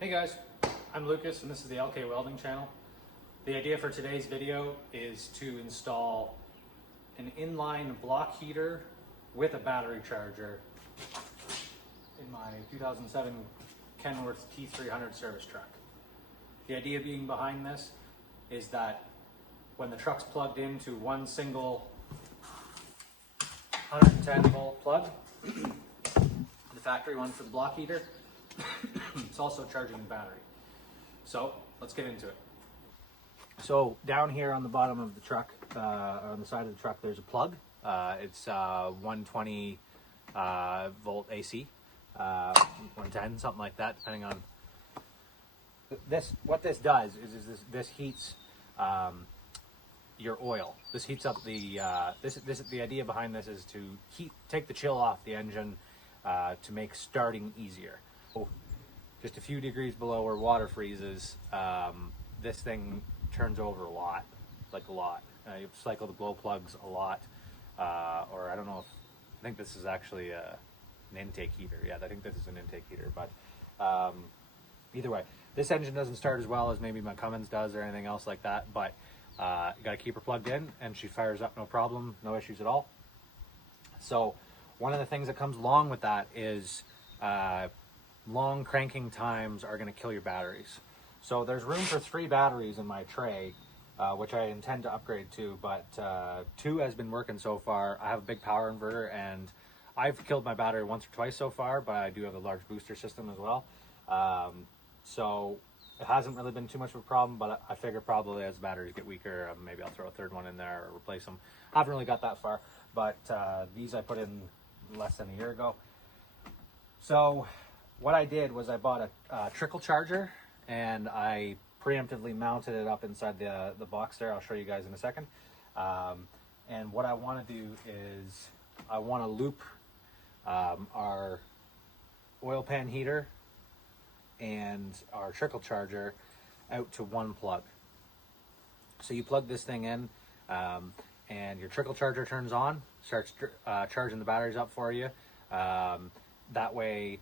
Hey guys, I'm Lucas and this is the LK Welding channel. The idea for today's video is to install an inline block heater with a battery charger in my 2007 Kenworth T300 service truck. The idea being behind this is that when the truck's plugged into one single 110 volt plug, the factory one for the block heater, it's also charging the battery. So let's get into it. So down here on the bottom of the truck, on the side of the truck, there's a plug. It's 120 volt AC, 110, something like that, depending on this. What this does is this heats your oil. This heats up the the idea behind this is to take the chill off the engine to make starting easier. Just a few degrees below where water freezes, this thing turns over a lot, like a lot. You cycle the glow plugs a lot, or I don't know if, I think this is actually an intake heater. Yeah, I think this is an intake heater, but either way, this engine doesn't start as well as maybe my Cummins does or anything else like that, but you gotta keep her plugged in and she fires up no problem, no issues at all. So one of the things that comes along with that is long cranking times are going to kill your batteries. So there's room for 3 batteries in my tray, which I intend to upgrade to, but 2 has been working so far. I have a big power inverter and I've killed my battery once or twice so far, but I do have a large booster system as well. So it hasn't really been too much of a problem, but I figure probably as batteries get weaker, maybe I'll throw a 3rd one in there or replace them. I haven't really got that far, but these I put in less than a year ago. So what I did was I bought a trickle charger and I preemptively mounted it up inside the box there. I'll show you guys in a second. And what I want to do is I want to loop our oil pan heater and our trickle charger out to one plug. So you plug this thing in and your trickle charger turns on, starts charging the batteries up for you. That way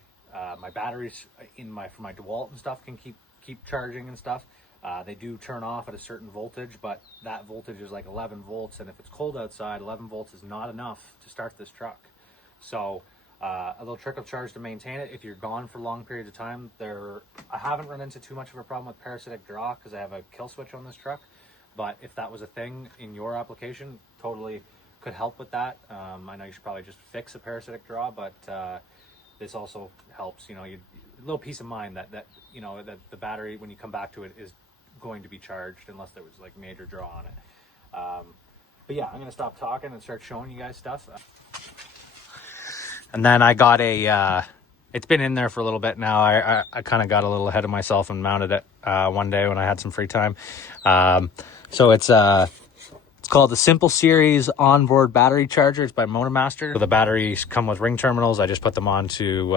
my batteries for my DeWalt and stuff can keep charging and stuff. They do turn off at a certain voltage, but that voltage is like 11 volts, and if it's cold outside, 11 volts is not enough to start this truck. So a little trickle charge to maintain it if you're gone for long periods of time. I haven't run into too much of a problem with parasitic draw because I have a kill switch on this truck, but if that was a thing in your application, totally could help with that. I know you should probably just fix a parasitic draw, but this also helps, a little peace of mind that the battery, when you come back to it, is going to be charged unless there was like major draw on it. But yeah, I'm gonna stop talking and start showing you guys stuff. And then I got it's been in there for a little bit now. I kind of got a little ahead of myself and mounted it one day when I had some free time. So it's called the Simple Series Onboard Battery Charger. It's by Motormaster. So the batteries come with ring terminals. I just put them onto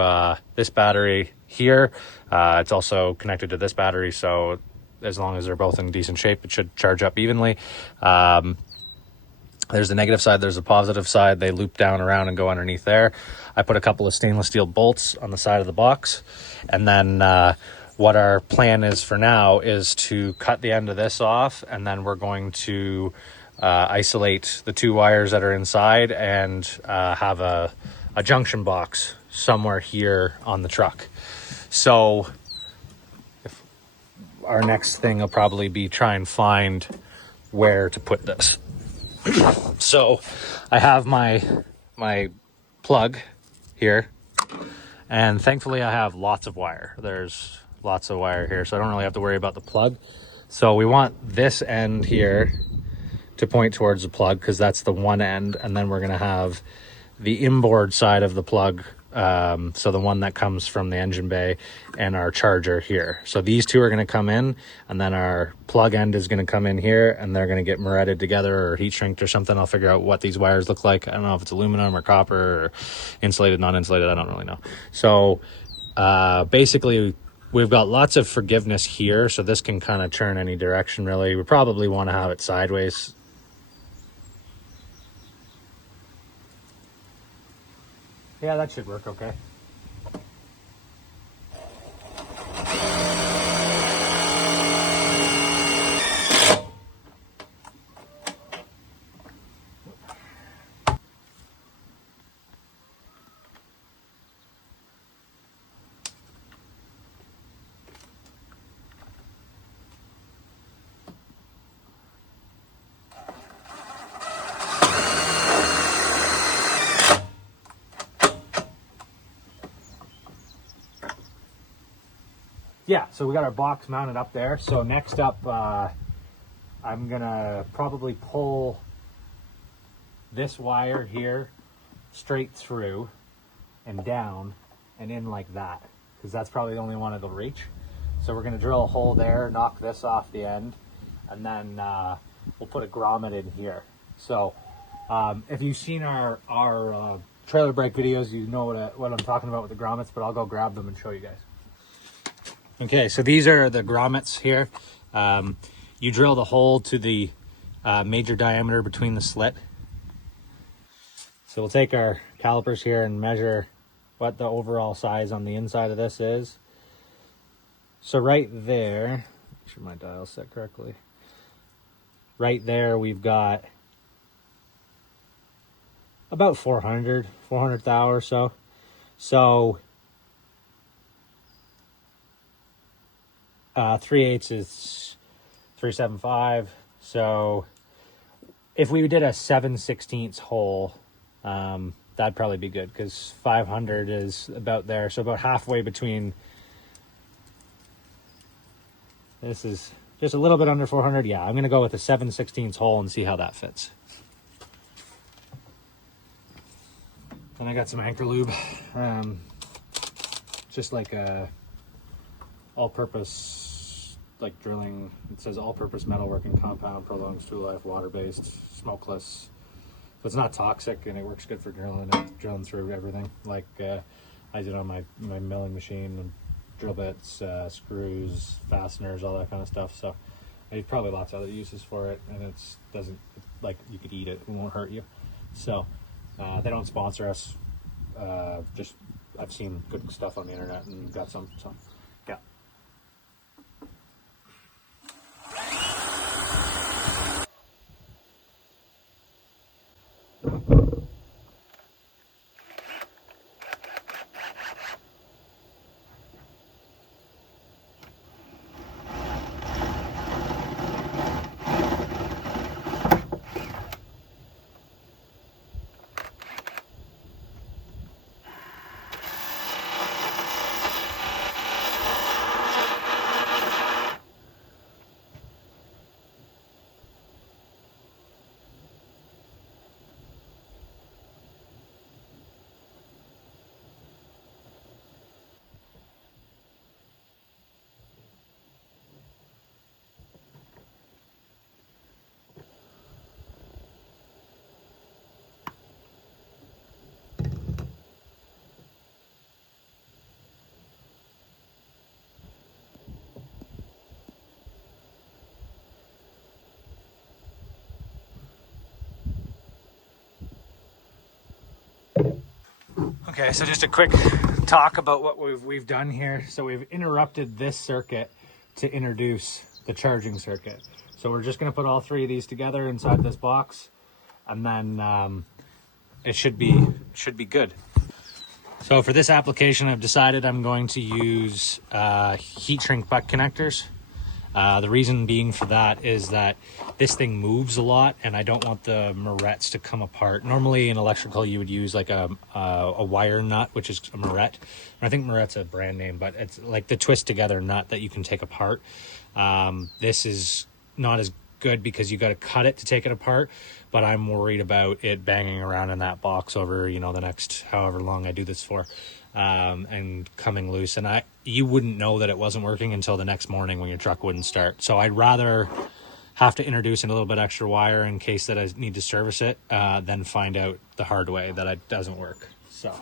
this battery here. It's also connected to this battery, so as long as they're both in decent shape, it should charge up evenly. There's the negative side, there's the positive side. They loop down around and go underneath there. I put a couple of stainless steel bolts on the side of the box. And then what our plan is for now is to cut the end of this off, and then we're going to isolate the 2 wires that are inside and have a junction box somewhere here on the truck. So our next thing will probably be try and find where to put this. So I have my plug here, and thankfully I have lots of wire. There's lots of wire here, so I don't really have to worry about the plug. So we want this end here to point towards the plug because that's the one end, and then we're going to have the inboard side of the plug, so the one that comes from the engine bay, and our charger here. So these 2 are going to come in, and then our plug end is going to come in here, and they're going to get moretted together or heat shrinked or something. I'll figure out what these wires look like. I don't know if it's aluminum or copper or insulated, non-insulated. I don't really know. So basically we've got lots of forgiveness here, so this can kind of turn any direction really. We probably want to have it sideways. Yeah, that should work okay. yeah, so we got our box mounted up there. So next up, I'm gonna probably pull this wire here straight through and down and in like that, because that's probably the only one it'll reach. So we're gonna drill a hole there, knock this off the end, and then we'll put a grommet in here. So if you've seen our trailer brake videos, you know what I'm talking about with the grommets, but I'll go grab them and show you guys. Okay, so these are the grommets here. You drill the hole to the major diameter between the slit. So we'll take our calipers here and measure what the overall size on the inside of this is. So right there, make sure my dial's set correctly. Right there, we've got about 400 thou or so. So 3/8 is 375. So if we did a 7/16 hole, that'd probably be good, because 500 is about there. So about halfway between. This is just a little bit under 400. Yeah, I'm going to go with a 7/16 hole and see how that fits. And I got some anchor lube. Just like a all-purpose, like drilling. It says all-purpose metalworking compound, prolongs tool life, water-based, smokeless. So it's not toxic, and it works good for drilling through everything. Like I did on my milling machine. Drill bits, screws, fasteners, all that kind of stuff. So there's probably lots of other uses for it, and it's doesn't, like, you could eat it won't hurt you. So they don't sponsor us. Just I've seen good stuff on the internet and got some. So yeah. Okay, so just a quick talk about what we've done here. So we've interrupted this circuit to introduce the charging circuit. So we're just going to put all three of these together inside this box, and then it should be good. So for this application, I've decided I'm going to use heat shrink butt connectors. The reason being for that is that this thing moves a lot, and I don't want the morettes to come apart. Normally in electrical, you would use like a wire nut, which is a moret. And I think moret's a brand name, but it's like the twist together nut that you can take apart. This is not as good because you got to cut it to take it apart, but I'm worried about it banging around in that box over, the next however long I do this for. And coming loose, and you wouldn't know that it wasn't working until the next morning when your truck wouldn't start. So I'd rather have to introduce a little bit extra wire in case that I need to service it, than find out the hard way that it doesn't work. So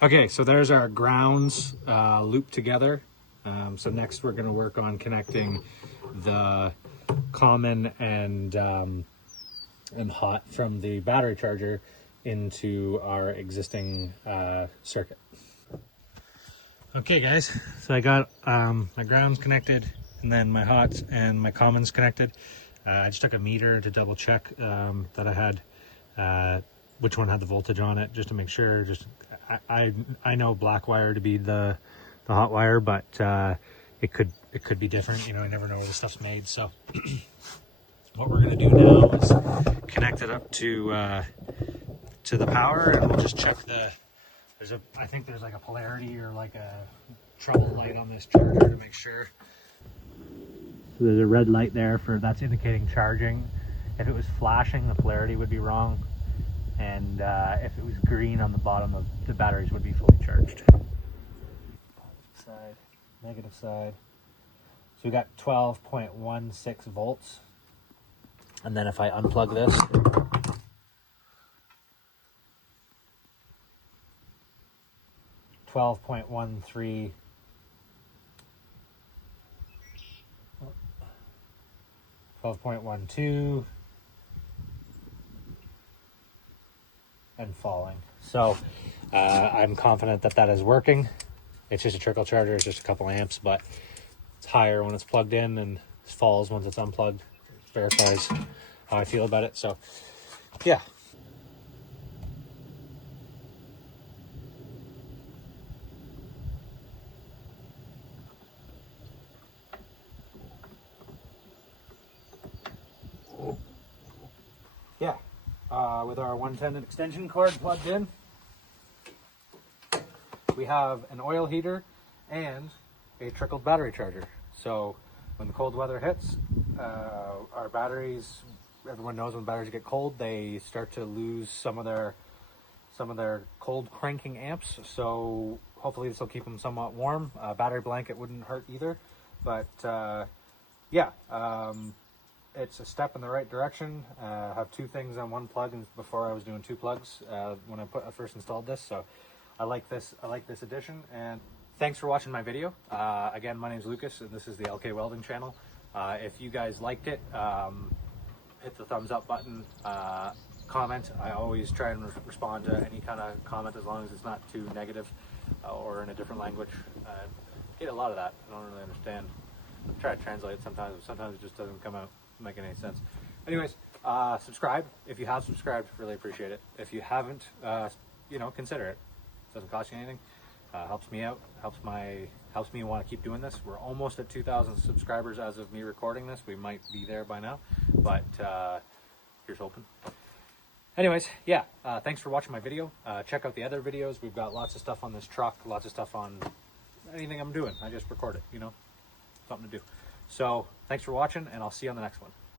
okay, so there's our grounds looped together. So next we're going to work on connecting the common and hot from the battery charger into our existing circuit. Okay guys, so I got my grounds connected, and then my hots and my commons connected. I just took a meter to double check that I had which one had the voltage on it, just to make sure. I know black wire to be the hot wire, but it could be different. You know, I never know where the stuff's made. So what we're going to do now is connect it up to the power, and we'll just check I think there's like a polarity or like a trouble light on this charger to make sure. So there's a red light there that's indicating charging. If it was flashing, the polarity would be wrong. And if it was green on the bottom, the batteries would be fully charged. Positive side, negative side. So we got 12.16 volts. And then if I unplug this, 12.13, 12.12, and falling. So I'm confident that is working. It's just a trickle charger, it's just a couple amps, but it's higher when it's plugged in and it falls once it's unplugged. It verifies how I feel about it. So yeah. Yeah, with our 110 extension cord plugged in, we have an oil heater and a trickled battery charger. So when the cold weather hits, our batteries, everyone knows when batteries get cold, they start to lose some of their cold cranking amps. So hopefully this will keep them somewhat warm. Battery blanket wouldn't hurt either, but yeah. It's a step in the right direction. I have two things on one plug, and before I was doing two plugs when I first installed this. So I like this addition. And thanks for watching my video. Again, my name is Lucas, and this is the LK Welding channel. If you guys liked it, hit the thumbs up button. Comment. I always try and respond to any kind of comment as long as it's not too negative or in a different language. I get a lot of that. I don't really understand. I try to translate it sometimes, but sometimes it just doesn't come out making any sense. Anyways, subscribe. If you have subscribed, really appreciate it. If you haven't, consider it. It doesn't cost you anything. Helps me out. Helps me want to keep doing this. We're almost at 2,000 subscribers as of me recording this. We might be there by now, but here's hoping. Anyways, yeah. Thanks for watching my video. Check out the other videos. We've got lots of stuff on this truck. Lots of stuff on anything I'm doing. I just record it. Something to do. So thanks for watching, and I'll see you on the next one.